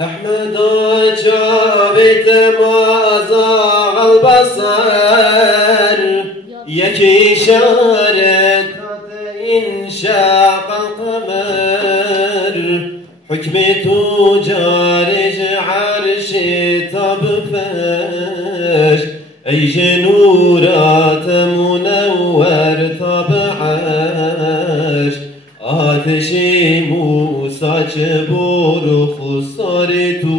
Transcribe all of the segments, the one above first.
أحمد جابت ما زاغ البصر يكي شارت إنشاق القمر حكمة جارج عرش طبفش أي نورات منور طبعش آتشي موسى جبور خسرتو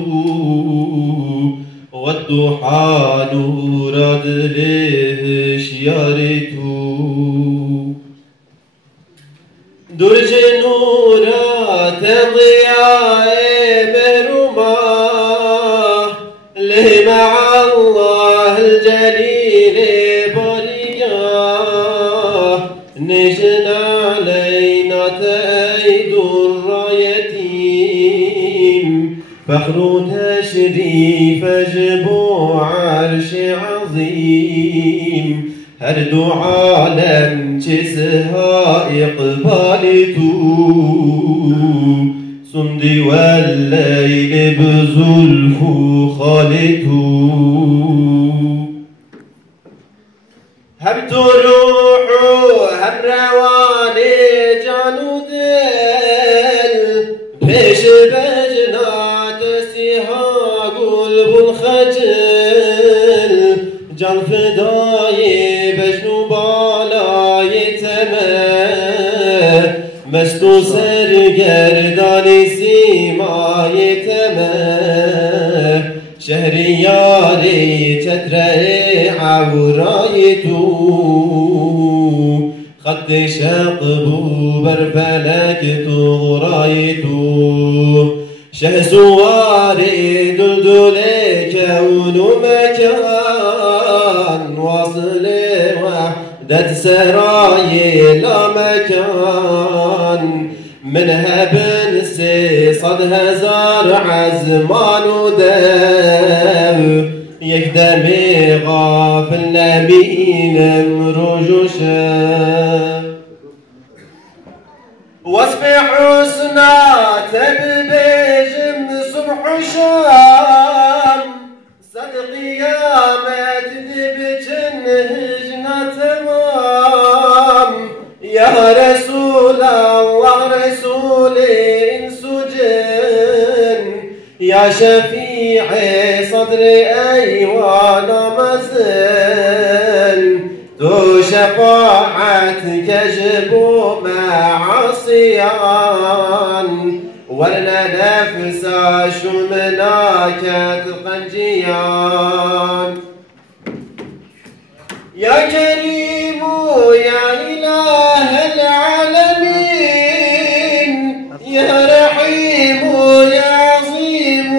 والضحى نور دلش يارتو درج نورات ضياء برما له مع الله الجليل برياه نجن علينا تأيد الرايتين فخر تشريف جبو عرش عظيم هرد عالم جسها إقبالتو صندي والليل بزلفو خالتو هبت روحو هالرواني جانو دل بيش بجنات سيها قلب الخجل جان فداي بجنو بالاي تمه مستو سرگردانی سیمای تمه شهریاری چتره عورای تو خط شقبو بر فلک تو غرای تو شه سواری دلدل کون و مکان واصل وحدت سرای لا مكان منها بنسي صد هزار عزمان ودم يقدم غافل نبيل مرجوشا وصف حسنا تببجم صبح شام صد قيامة ذبتن هجنا تمام يا رسول الله رسولي سجن يا شفيعي صدري أيوان مزل تو شفاعتك جبو مع عصيان ولنا نفس شمناك القنجيان يا كريم يا إله العالمين يا رحيم يا عظيم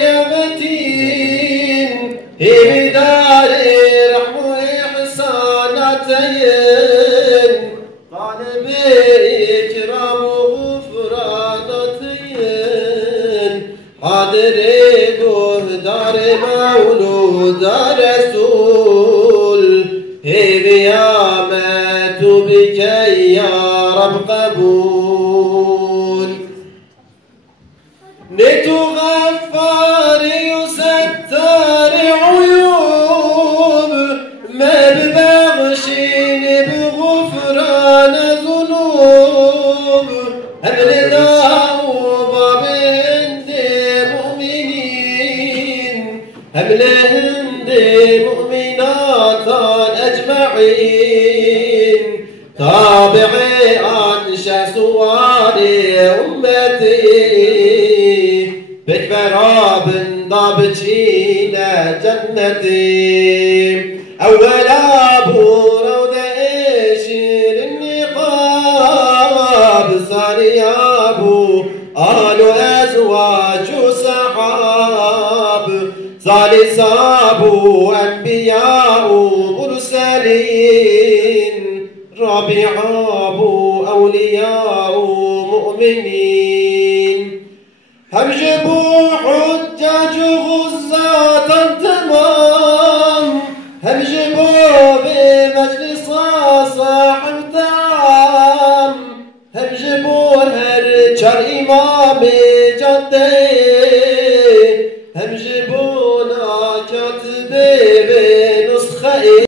يا متين بدار رحم إحسانتين طالب إكرام غفرانتين حاضر دار مولود رسول بيامت بك يا رب قبول نتغفر يستر عيوب ما ببغشين بغفران ذنوب هبل توبة بنت مؤمنين هبل هند مؤمنات أجمعين تابعي أنشا سواري أمتي بكبراب ضابتشينا جنتي أول أبو روضة إيشير النقاب ثاني أبو آل أزواج صحاب ثالث أبو أنبياء مرسلين رابع أبو أولياء مؤمنين همجبوا حجاج غزاة تمام همجبوا بمجد چار امام جاده هم جبونا کاتبه